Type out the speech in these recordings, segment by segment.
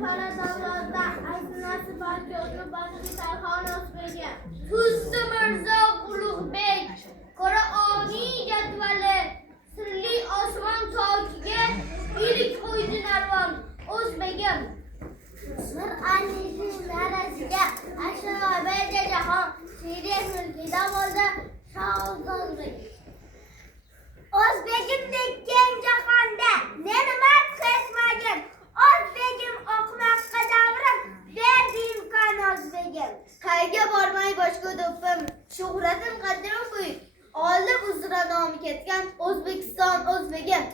Faradavlarda azinasi barcha başlı Tarxon O'zbekov. Tuzli Mirzo Ulug'bek. Qur'oniy jadvali sirli osmon sochiga ilk qo'ydi narvon O'zbekov. Bir annesinin narasiga Ashnobaga jahon Siriya mulkida bo'ldi Shahzodbek. O'zbegim dekkan jahonda nima qilmagin. O'zbegim oqmoqqa davrim berdi imkon O'zbegim. Qayga bormay boshqa do'ppim shuhratim qadrim buyuk. Oldi uzra nomi ketgan O'zbekiston O'zbegim.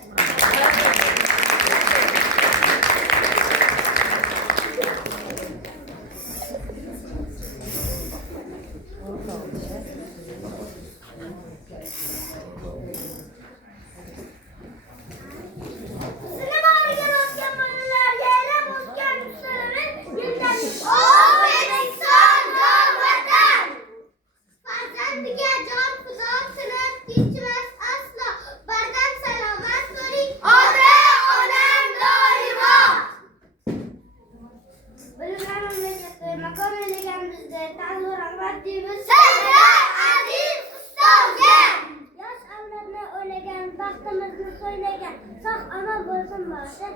Baxtimizni so'ylagan, sog' omon bo'lsin boshi,